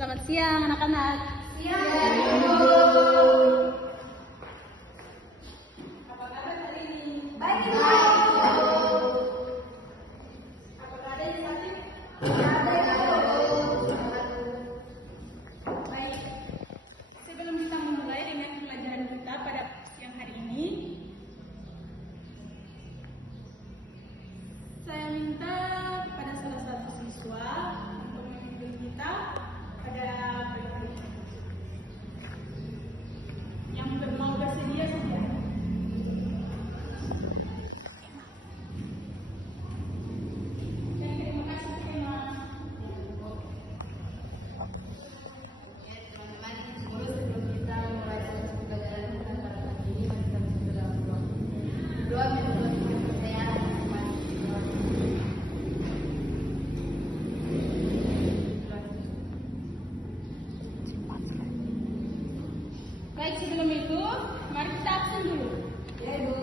Selamat siang anak-anak. Siang, Ibu. Apa kabar hari ini? Baik, Ibu. Apakah ada yang sakit? Ada, Ibu. Baik. Sebelum kita memulai dengan pelajaran kita pada siang hari ini, saya minta kepada salah satu siswa untuk memimpin kita pada pagi hari ini. Yang mau bersedia saja. Dan terima kasih Tema. Ya, teman-teman, dulu sebelum kita mulai proses pembelajaran kita pada pagi ini, mari kita berdoa. Doa menurut kepercayaan Baik, sebelum itu, mari kita absen dulu. Ya, Ibu.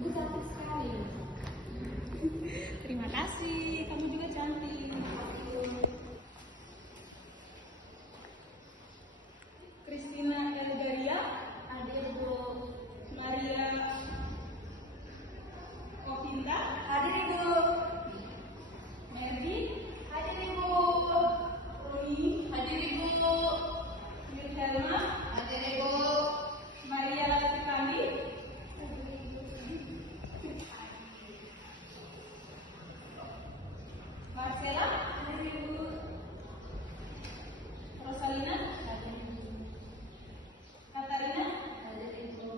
Ibu cantik sekali. Terima kasih, kamu juga cantik. Christina Elgaria, Hadir, Bu. Maria Ovinda, Hadir, Ibu. Merdi, Hadir, Ibu. Roni, Hadir, Ibu. Wilhelma, Hadir, Ibu. Maria Latikami, Marcela, Hadir, Ibu. Rosalina, Hadir, Ibu. Katarina, Hadir, Ibu.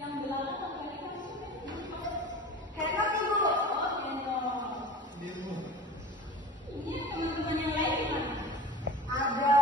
yang belakang apa nih Kak? Henok, Ibu. Oh, Gendong. Ini teman-teman yang lain gimana? Ada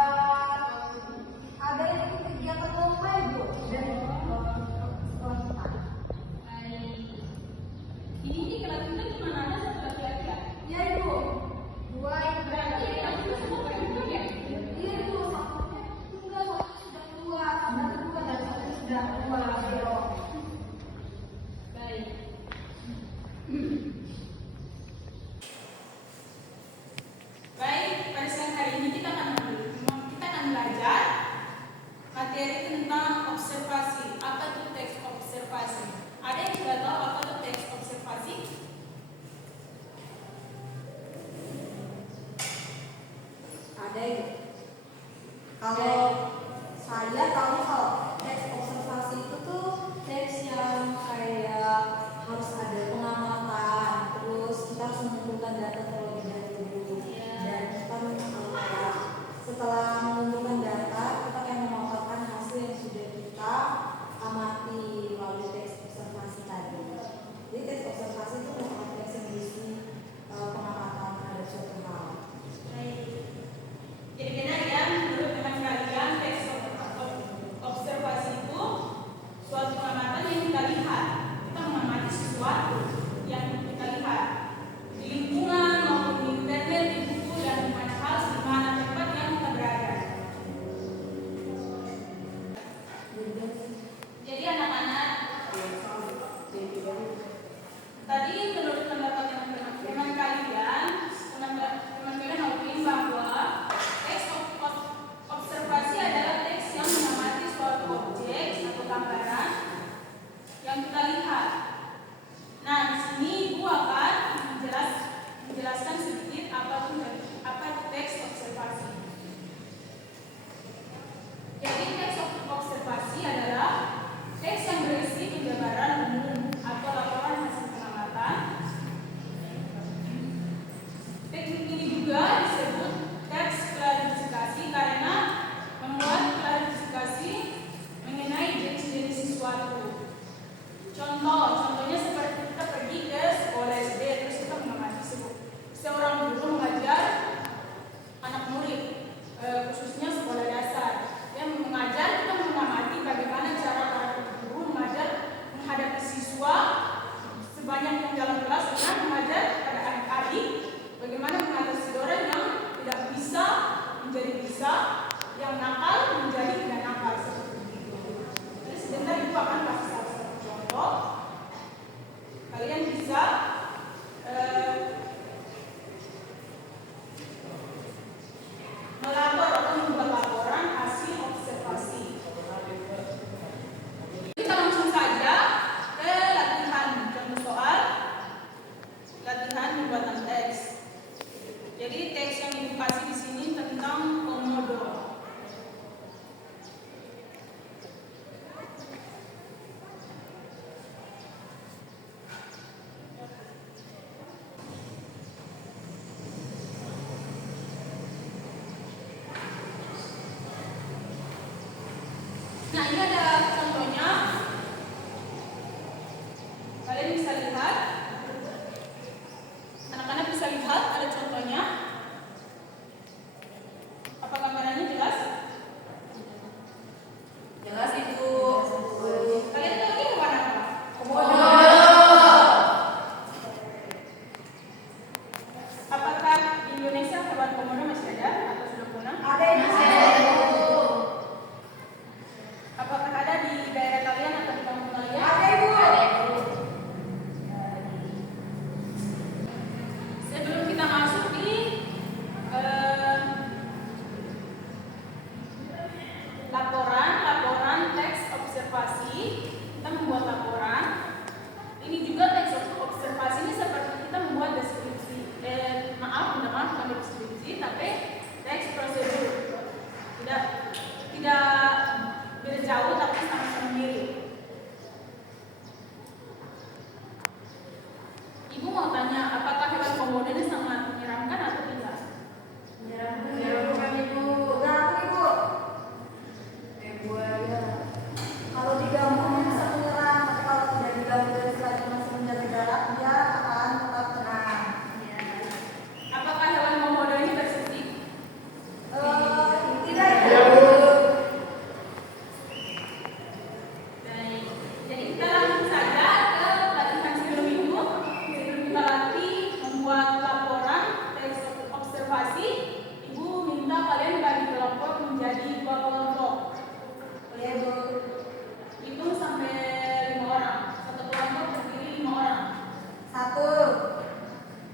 1,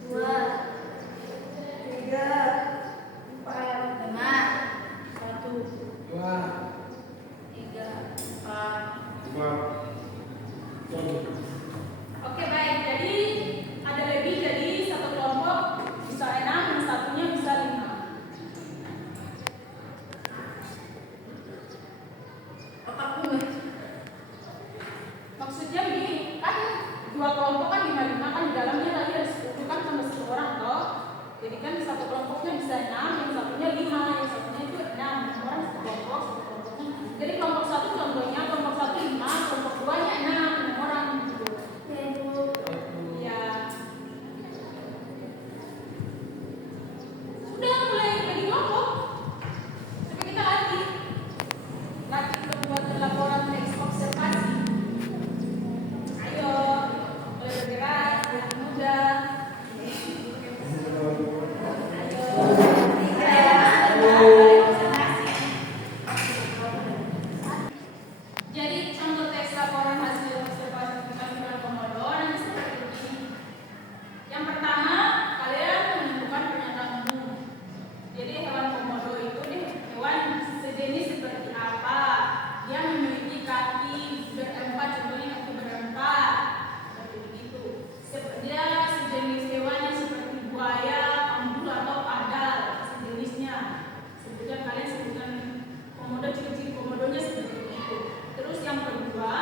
2, 3, 4, 5, 1, 2, 3, 4. Oke, baik. Jadi ada lebih, jadi satu kelompok bisa 6, yang satunya bisa 5. Maksudnya begini, kan dua kelompok kan 5-5, kan di dalamnya tadi ada 10 kan tambah 1 orang toh. Jadi kan satu kelompoknya bisa 6, yang satunya 5, yang satunya itu 6 orang satu kelompok, satu kelompoknya. Jadi kelompok 1 contohnya, kelompok 1 5, kelompok 2-nya 6 orang gitu. Ya, Ibu. Ya. Sudah mulai bagi kelompok. Tapi kita lagi buat laporan teks observasi. Ayo, mulai bergerak, anak muda. Jadi contoh teks laporan hasil observasi tingkat komodo nanti seperti ini. Yang pertama, kalian menentukan pernyataan umum. Jadi hewan komodo itu hewan sejenis seperti apa? Dia memiliki kaki berempat, contohnya kaki berempat, seperti begitu. Dia sejenis hewan yang seperti buaya, kambing atau kadal, sejenisnya. Kalian sebutkan komodo, ciri-ciri komodonya seperti itu. Terus yang kedua,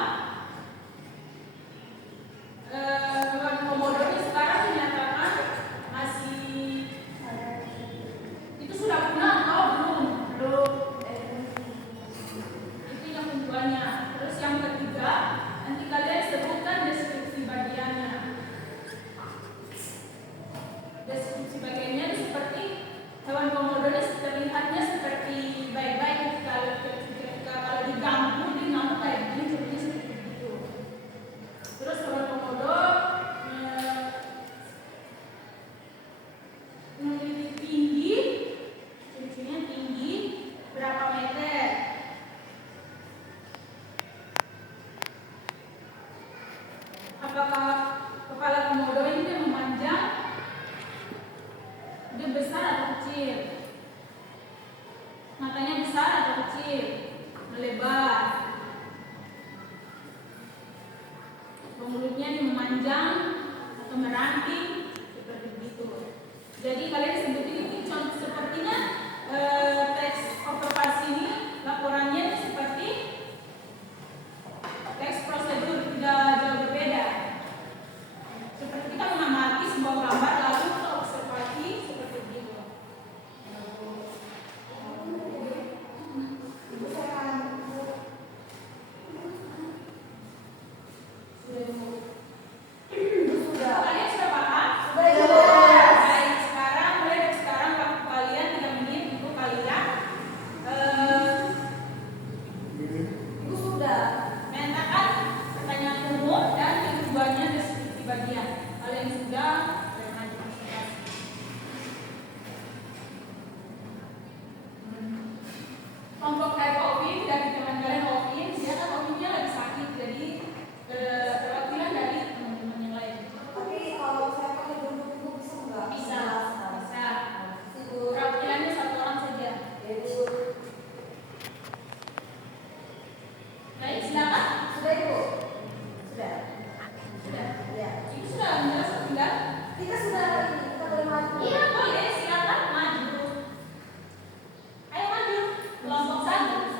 hewan komodo ini sekarang dinyatakan masih itu sudah punah atau belum? Belum. Itu yang keduanya. Terus yang ketiga, nanti kalian sebutkan deskripsi bagiannya. Deskripsi bagiannya itu seperti hewan komodo ini terlihatnya seperti baik-baik kalau diganggu kayak begini, contohnya seperti itu. Terus hewan komodo memiliki tinggi, ciri-cirinya tinggi berapa meter? Apakah kepala komodo ini dia memanjang? Dia besar atau kecil? Matanya besar atau kecil? Melebar? Mulutnya memanjang atau meranting? Seperti begitu. Jadi kalian sebutin ini contoh sepertinya teks observasi ini laporannya seperti teks prosedur, tidak jauh berbeda. Seperti kita mengamati sebuah gambar lalu kita observasi seperti itu. Kalian sudah paham? Baik, sekarang mulai dari sekarang waktu kalian 3 menit untuk kalian Ibu sudah. menyatakan pertanyaan umum dan yang keduanya deskripsi bagian. Kalian sudah maju observasi. Kelompok dari Ovin, dari teman kalian Ovin, dia kan Ovinnya lagi sakit, jadi perwakilan dari teman-teman yang lain. Tapi kalau saya pakai duduk-duduk bisa nggak? Bisa. Ibu. Perwakilannya 1 orang saja. Ibu. Baik, silakan. Sudah, Ibu. Sudah. Sudah. Ya. Ibu sudah menjelaskan tidak? Kita sudah ini, kita boleh maju. Iya, boleh. Silakan maju. Ayo maju. Kelompok 1.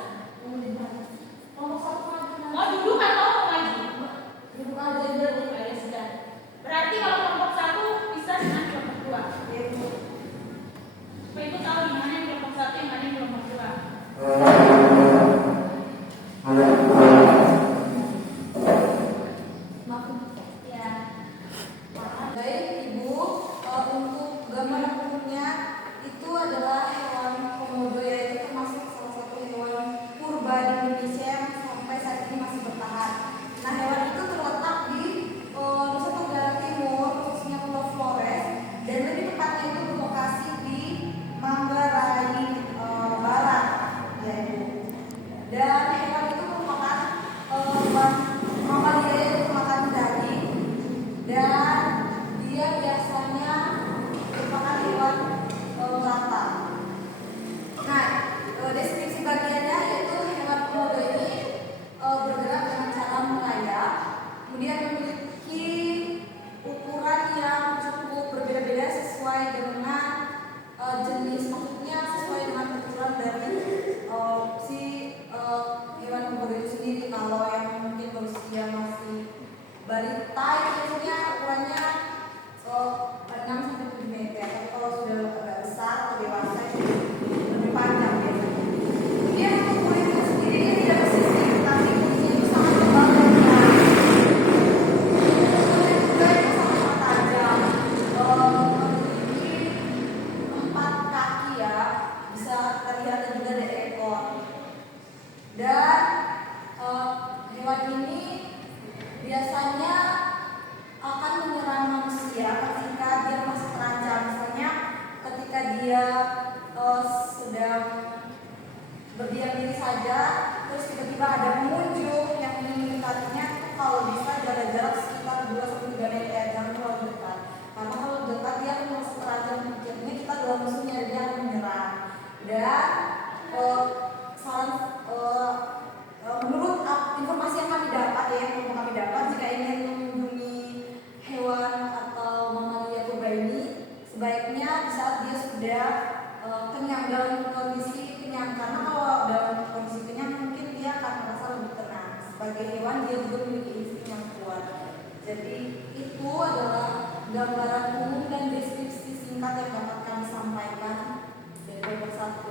Jadi itu adalah gambaran umum dan deskripsi singkat yang dapat kami sampaikan dari kelompok 1.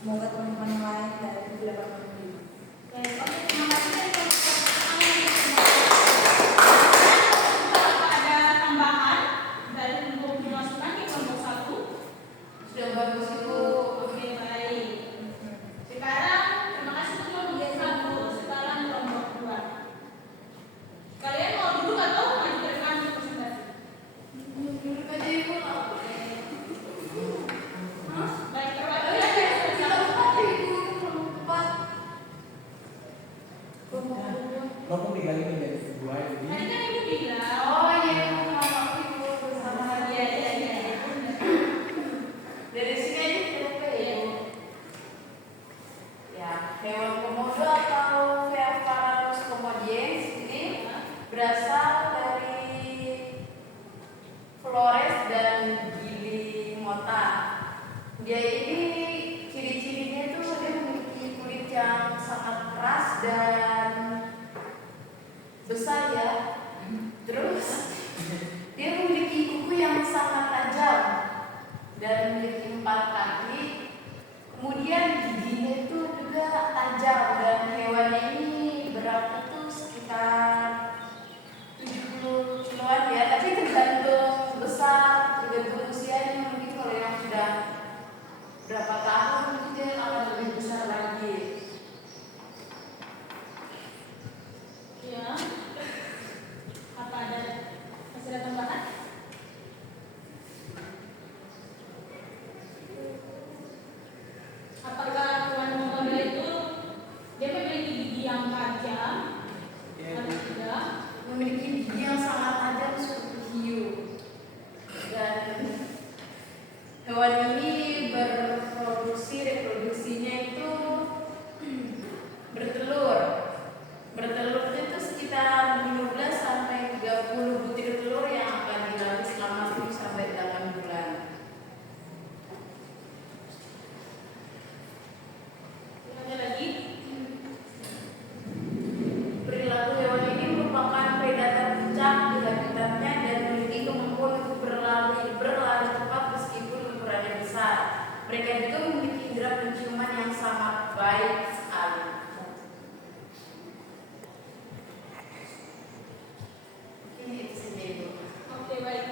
Semoga teman-teman yang lain dari itu dapat mengerti. Oke, terima kasih dari kelompok pertama. Ada tambahan dari untuk dimasukkan ke kelompok 1? Sudah bagus itu. Oke, baik. Sekarang terima kasih untuk kelompok 1. Sekarang kelompok 2. Kalian mau duduk atau maju ke depan untuk presentasi? Duduk aja ibu. Baik, perwakilan dari kelompok 1. Kelompok 3 ini menjadi sebuah Tadi kan ibu bilang. Oh iya, maaf ibu bersama Iya. dari sini aja kita ya. Ya, hewan komodo atau Viaparus commodiens ini berasal dari Flores dan Guillemota. Dia ini ciri-cirinya itu dia memiliki kulit yang sangat keras dan besar ya. Terus dia memiliki kuku yang sangat tajam dan memiliki 4 kaki. Kemudian giginya itu juga tajam dan hewan ini beratnya tuh sekitar 70 kiloan ya. Tapi tergantung besar, tergantung usianya. Mungkin kalau yang sudah berapa tahun mungkin dia akan lebih besar lagi. Ya. Apa masih ada tambahan? Apakah hewan komodo itu dia memiliki gigi yang tajam atau tidak? Memiliki gigi yang sangat tajam seperti hiu. Dan hewan ini reproduksinya itu bertelur. Bertelurnya itu sekitar 15 sampai 30 butir telur yang akan dilalui selama 7 sampai 8 bulan. Ada lagi? Perilaku hewan ini merupakan predator puncak di habitatnya dan memiliki kemampuan untuk berlari cepat meskipun ukurannya besar. Mereka juga memiliki indera penciuman yang sangat baik sekali. Ini itu saja ibu. Oke, baik.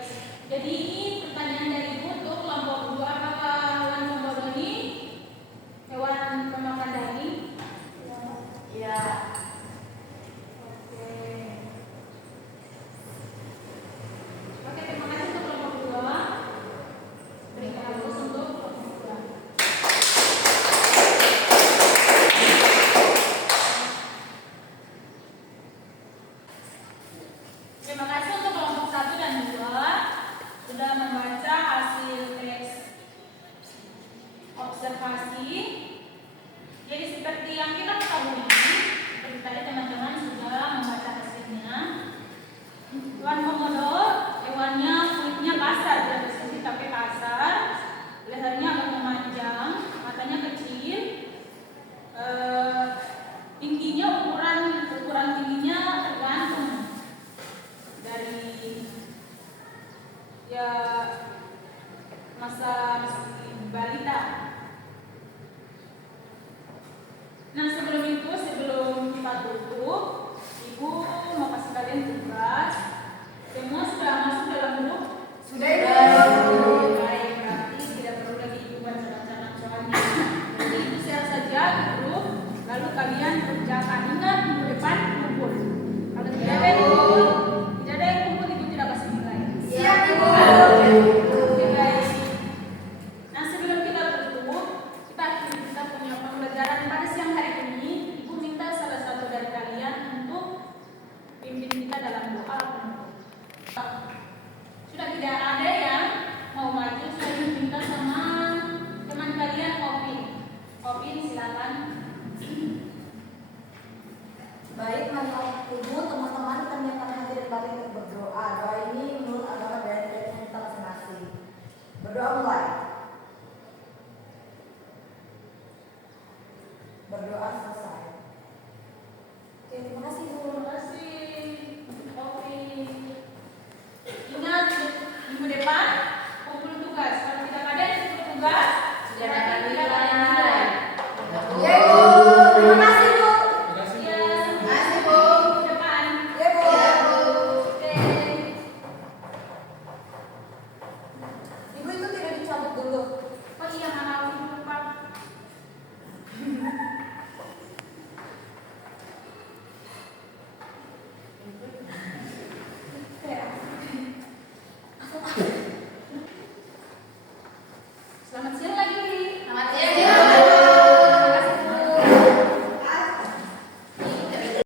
Jadi ini pertanyaan dari Ibu untuk kelompok 2. Apakah hewan komodo ini hewan pemakan daging? Ya. Oke, terima kasih untuk kelompok 2. Berikan fokus untuk kelompok 2. Terima kasih untuk kelompok 1 dan 2 sudah membaca hasil tes observasi. Jadi seperti yang kita ketahui, seperti tadi teman-teman sudah membaca hasilnya. Hewan komodo, hewannya kulitnya kasar, tidak bersih tapi kasar, lehernya agak memanjang, matanya kecil, tingginya ukuran tingginya tergantung dari ya masa masih balita. Nah, sebelum kita tutup, Ibu mau kasih kalian tugas. Semua sudah masuk dalam grup? Sudah ibu. Baik, berarti tidak perlu lagi Ibu baca-baca soalnya. Jadi itu share saja di grup, lalu kalian kerjakan. Ingat minggu depan kumpul. Kalau tidak ada yang kumpul, Ibu tidak kasih nilai. Siap ibu. Oke, baik. Nah, sebelum kita tutup, kita punya pembelajaran pada siang hari ini. Ibu minta salah satu dari kalian untuk pimpin kita dalam doa penutup. Sudah tidak ada yang mau maju, sudah diminta sama teman kalian Opin, silakan. Baik, mari ibu, teman-teman, kami akan hadir kembali untuk berdoa. Doa ini menurut agama dan kita masing-masing. Berdoa mulai.